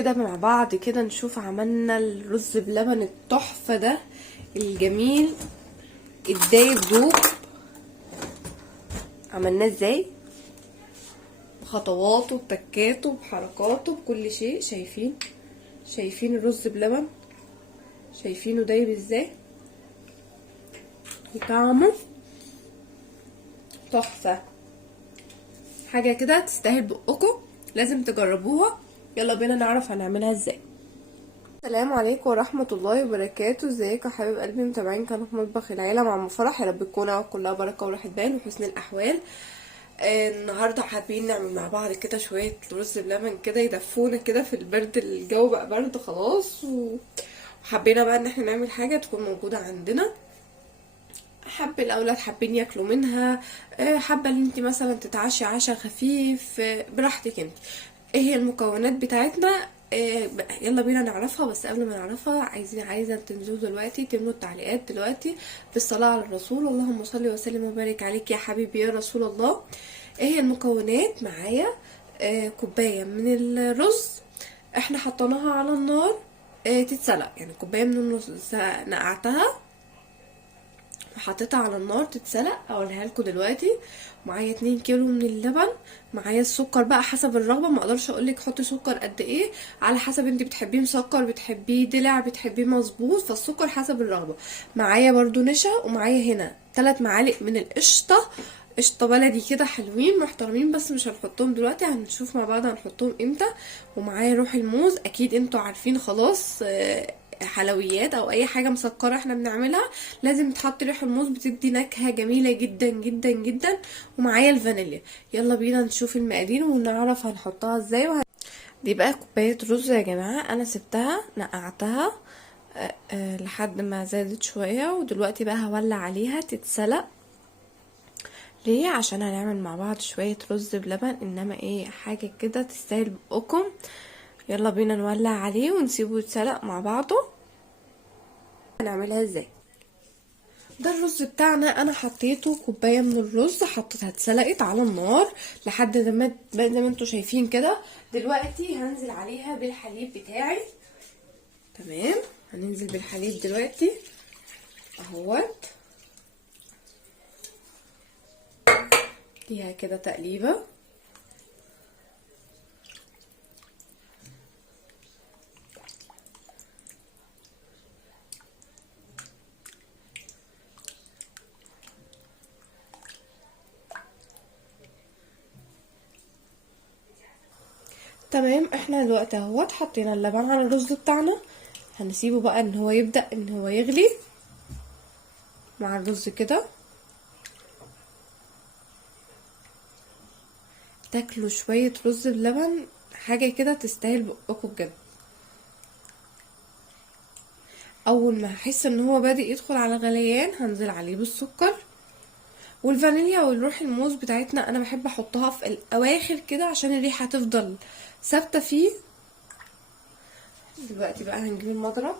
كده مع بعض كده نشوف عملنا الرز بلبن التحفة ده الجميل ازاي الدوب عملناه ازاي بخطواته بتكاته بحركاته بكل شيء. شايفين الرز بلبن، شايفينه دايب ازاي وطعمه تحفة، حاجة كده تستاهل بقكم، لازم تجربوها. يلا بينا نعرف هنعملها ازاي. السلام عليكم ورحمة الله وبركاته. ازيكم يا حبايب قلبي متابعين قناة مطبخ العيلة مع ام فرح، يا رب تكون كلها بركة وراحة بال وحسن الاحوال. النهارده حابين نعمل مع بعض كده شوية رز بلبن كده يدفونا كده في البرد، الجو بقى برد خلاص وحبينا بقى ان احنا نعمل حاجة تكون موجودة عندنا. حب الاولاد حابين ياكلوا منها، حابه ان انت مثلا تتعشي عشاء خفيف، براحتك انت. ايه هي المكونات بتاعتنا؟ يلا بينا نعرفها. بس قبل ما نعرفها عايزه تنزلوا دلوقتي تملوا التعليقات دلوقتي بالصلاه على الرسول، اللهم صل وسلم وبارك عليك يا حبيبي يا رسول الله. ايه هي المكونات معايا؟ كوبايه من الرز احنا حطيناها على النار تتسلق، يعني كوبايه من الرز نقعتها حطيتها على النار تتسلق، اوريها لكم دلوقتي. معايا 2 كيلو من اللبن، معايا السكر بقى حسب الرغبه، ما اقدرش اقولك حطي سكر قد ايه، على حسب انت بتحبيه مسكر بتحبيه دلع بتحبيه مظبوط، فالسكر حسب الرغبه. معايا برضو نشا، ومعايا هنا 3 معالق من القشطه، قشطه بلدي كده حلوين محترمين، بس مش هنحطهم دلوقتي، هنشوف مع بعض هنحطهم امتى. ومعايا روح الموز، اكيد انتوا عارفين خلاص، حلويات او اي حاجه مسكره احنا بنعملها لازم تحط ريحه الموز، بتدي نكهه جميله جدا جدا جدا. ومعايا الفانيليا. يلا بينا نشوف المقادير ونعرف هنحطها ازاي دي بقى كوبايه رز يا جماعه، انا سبتها نقعتها لحد ما زادت شويه، ودلوقتي بقى هولع عليها تتسلق. ليه؟ عشان هنعمل مع بعض شويه رز بلبن، انما ايه حاجه كده تستاهل بقكم. يلا بينا نولع عليه ونسيبه يتسلق مع بعضه. هنعملها ازاي؟ ده الرز بتاعنا، انا حطيته كوبايه من الرز، حطيتها اتسلقت على النار لحد ما زي ما انتوا شايفين كده. دلوقتي هنزل عليها بالحليب بتاعي. تمام، هننزل بالحليب دلوقتي اهوت، اديها كده تقليبه. تمام، احنا دلوقتي اهوت حطينا اللبن على الرز بتاعنا، هنسيبه بقى ان هو يبدأ ان هو يغلي مع الرز كده. تاكلوا شوية رز بلبن حاجة كده تستاهل بقكم بجد. اول ما هحس ان هو بادئ يدخل على غليان هنزل عليه بالسكر والفانيليا والروح الموز بتاعتنا، انا بحب احطها في الاواخر كده عشان الريحه تفضل ثابته فيه. دلوقتي بقى هنجيب المضرب،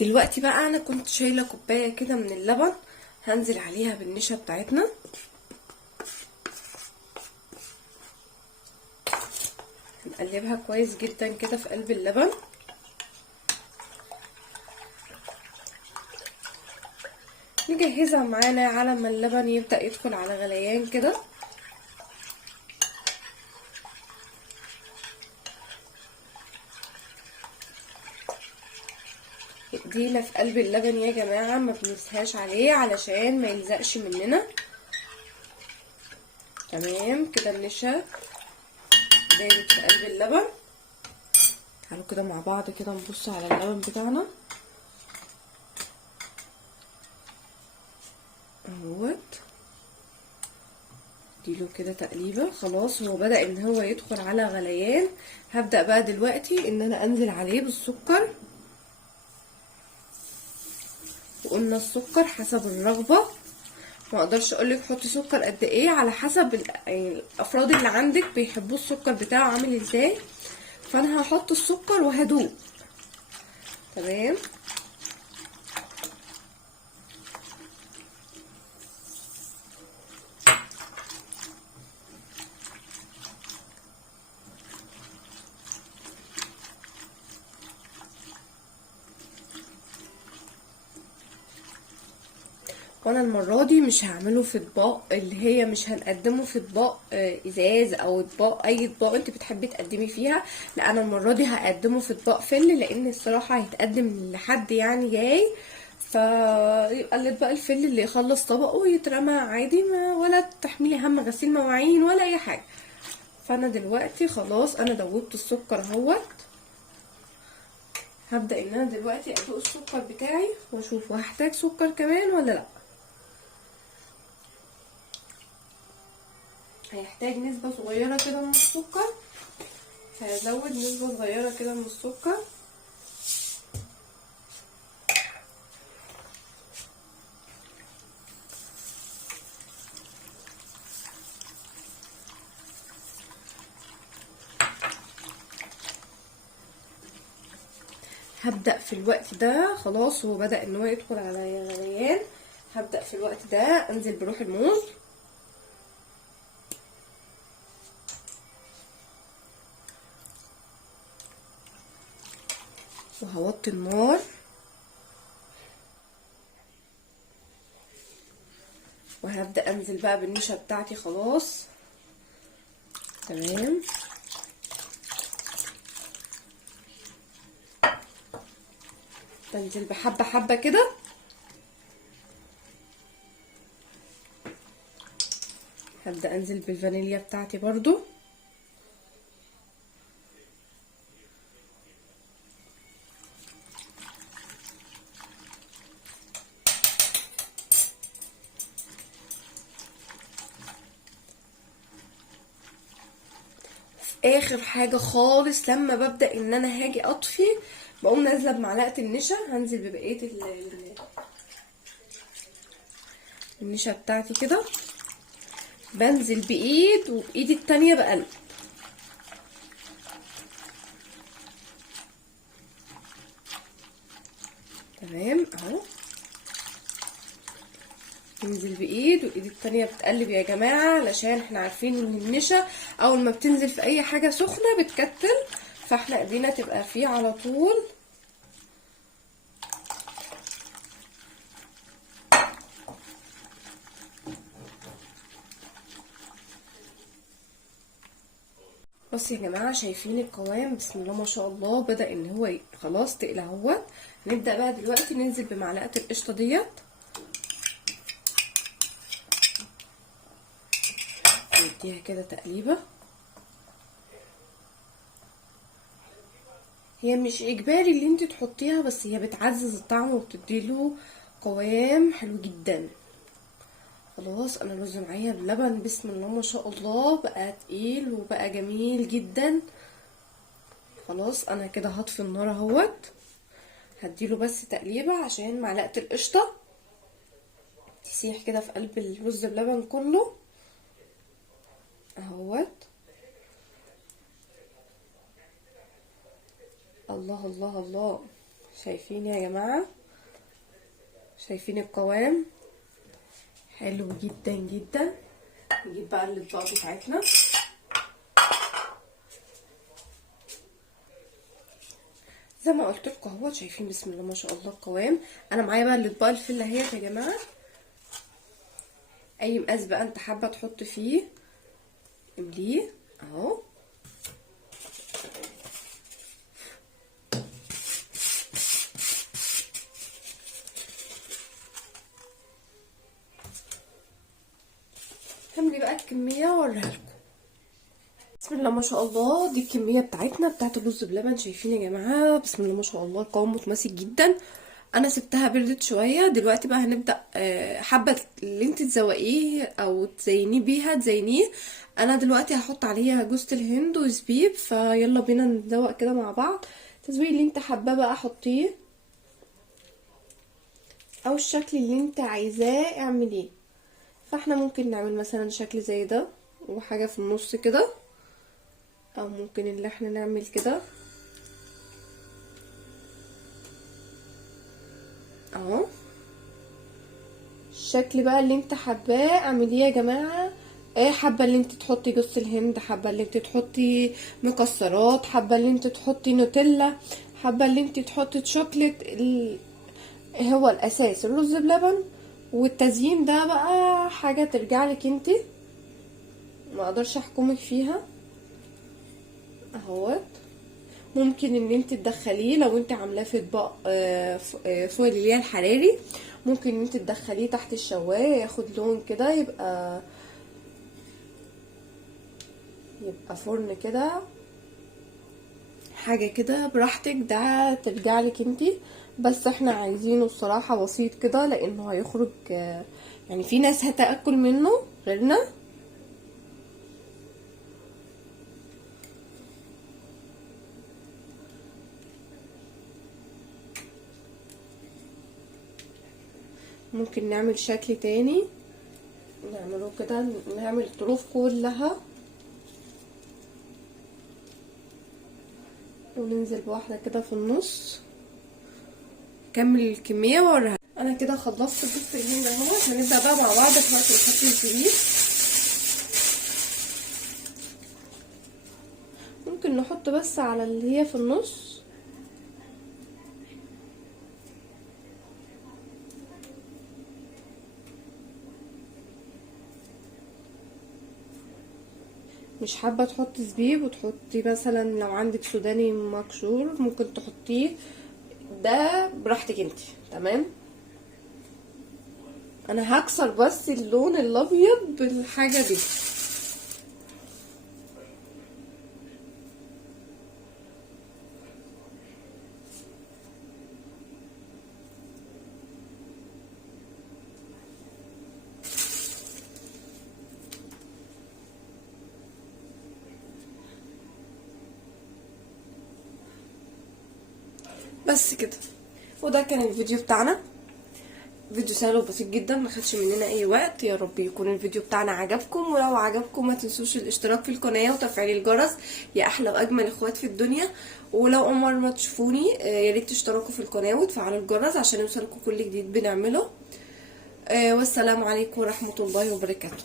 دلوقتي بقى انا كنت شايله كوبايه كده من اللبن، هنزل عليها بالنشا بتاعتنا. هنقلبها كويس جدا كده في قلب اللبن. نجهزها معانا على ما اللبن يبدأ يدخل على غليان كده. ايدينا في قلب اللبن يا جماعه، ما بنسهاش عليه علشان ما يلزقش مننا. تمام كده النشا دايبت في قلب اللبن. تعالوا كده مع بعض كده نبص على اللبن بتاعنا. اهوت. اديله كده تقليبه. خلاص هو بدأ ان هو يدخل على غليان. هبدأ بقى دلوقتي ان انا انزل عليه بالسكر. وقلنا السكر حسب الرغبه، ما اقدرش اقولك حطي سكر قد ايه، على حسب الافراد اللي عندك بيحبوا السكر بتاعه عامل ازاي. فانا هحط السكر وهدوق. تمام. وانا المره دي مش هعمله في اطباق، اللي هي مش هنقدمه في اطباق ازاز او اطباق، اي اطباق انت بتحبي تقدمي فيها. لا انا المره دي هقدمه في اطباق فل، لان الصراحه هيتقدم لحد يعني جاي، فيبقى الاطباق الفل اللي يخلص طبقه ويترمى عادي، ما ولا تحملي هم غسيل مواعين ولا اي حاجه. فانا دلوقتي خلاص انا دوبت السكر اهوت. هبدا ان انا دلوقتي ادوق السكر بتاعي واشوف هحتاج سكر كمان ولا لا. هيحتاج نسبة صغيرة كده من السكر، هزود نسبة صغيرة كده من السكر. هبدأ في الوقت ده خلاص هو بدأ ان هو يدخل على غليان. هبدأ في الوقت ده انزل بروح الموز، وهوطي النار، وهبدأ انزل بقى بالنشا بتاعتي. خلاص تمام. بنزل بحبة حبة كده. هبدأ انزل بالفانيليا بتاعتي برضو. اخر حاجه خالص لما ببدا ان انا هاجي اطفي، بقوم نازله بمعلقه النشا. هنزل ببقيه النشا بتاعتي كده. بنزل بايد وبايدي التانية بقلب. تمام اهو. ننزل بايد وايد التانية بتقلب يا جماعه، علشان احنا عارفين ان النشا اول ما بتنزل في اي حاجه سخنه بتكتل، فاحنا ايدينا تبقى فيه على طول. بصوا يا جماعه، شايفين القوام؟ بسم الله ما شاء الله، بدا ان هو خلاص تقلى اهوت. هنبدا بقى دلوقتي ننزل بمعلقه القشطه ديت، نديها كده تقليبه. هي مش اجباري اللي انت تحطيها، بس هي بتعزز الطعم وبتديله قوام حلو جدا. خلاص انا الرز معايا بلبن، بسم الله ما شاء الله بقى تقيل وبقى جميل جدا. خلاص انا كده هطفي النار اهوت. هديله بس تقليبه عشان معلقه القشطه تسيح كده في قلب الرز بلبن كله اهوت. الله الله الله، شايفين يا جماعه؟ شايفين القوام؟ حلو جدا جدا. نجيب بقى الاطباق بتاعتنا. زي ما قلت لكم اهوت، شايفين بسم الله ما شاء الله القوام. انا معايا بقى الاطباق الفله اهيت يا جماعه. اي مقاس بقى انت حابه تحط فيه امليه اهو. هملي بقى الكميه واوريها لكم. بسم الله ما شاء الله، دي الكميه بتاعتنا بتاعت الرز بلبن. شايفين يا جماعه؟ بسم الله ما شاء الله القوام متماسك جدا. انا سبتها بردت شويه. دلوقتي بقى هنبدا حابه اللي انت تزوقيه او تزينيه بيها تزينيه. انا دلوقتي هحط عليها جوز الهند وزبيب، فيلا بينا نزوق كده مع بعض. التزويق اللي انت حابه بقى حطيه، او الشكل اللي انت عايزاه اعمليه. فاحنا ممكن نعمل مثلا شكل زي ده وحاجه في النص كده، او ممكن اللي احنا نعمل كده اهو. الشكل بقى اللي انت حباه اعمليه يا جماعه. ايه، حابه اللي انت تحطي جوز الهند، حابه اللي انت تحطي مكسرات، حابه اللي انت تحطي نوتيلا، حابه اللي انت تحطي شوكليت هو الاساس الرز بلبن. والتزيين ده بقى حاجه ترجع لك انت، ما اقدرش احكمك فيها اهوت. ممكن ان انت تدخليه لو انت عاملاه في اطباق فويل اللي هي الحراري، ممكن ان انت تدخليه تحت الشوايه ياخد لون كده، يبقى فرن كده حاجه كده براحتك، ده ترجع لك انتي. بس احنا عايزينه الصراحه بسيط كده، لانه هيخرج يعني في ناس هتاكل منه غيرنا. ممكن نعمل شكل تاني نعمله كده، نعمل الطروف كلها وننزل بواحده كده في النص. كمل الكميه واوريها. انا كده خلصت جبت الهند اهو. احنا نبدا بقى مع بعض دلوقتي نحط الزبيب. ممكن نحط بس على اللي هي في النص، مش حابه تحطي زبيب وتحطي مثلا لو عندك سوداني مكشور ممكن تحطيه، ده براحتك انت. تمام. انا هكسر بس اللون الابيض بالحاجه دي. بس كده، وده كان الفيديو بتاعنا. فيديو سهل وبسيط جدا، ما خدش مننا اي وقت. يا رب يكون الفيديو بتاعنا عجبكم، ولو عجبكم ما تنسوش الاشتراك في القناه وتفعيل الجرس يا احلى واجمل اخوات في الدنيا. ولو اول مره ما تشوفوني يا ريت تشتركوا في القناه وتفعلوا الجرس عشان يوصلكم كل جديد بنعمله. والسلام عليكم ورحمه الله وبركاته.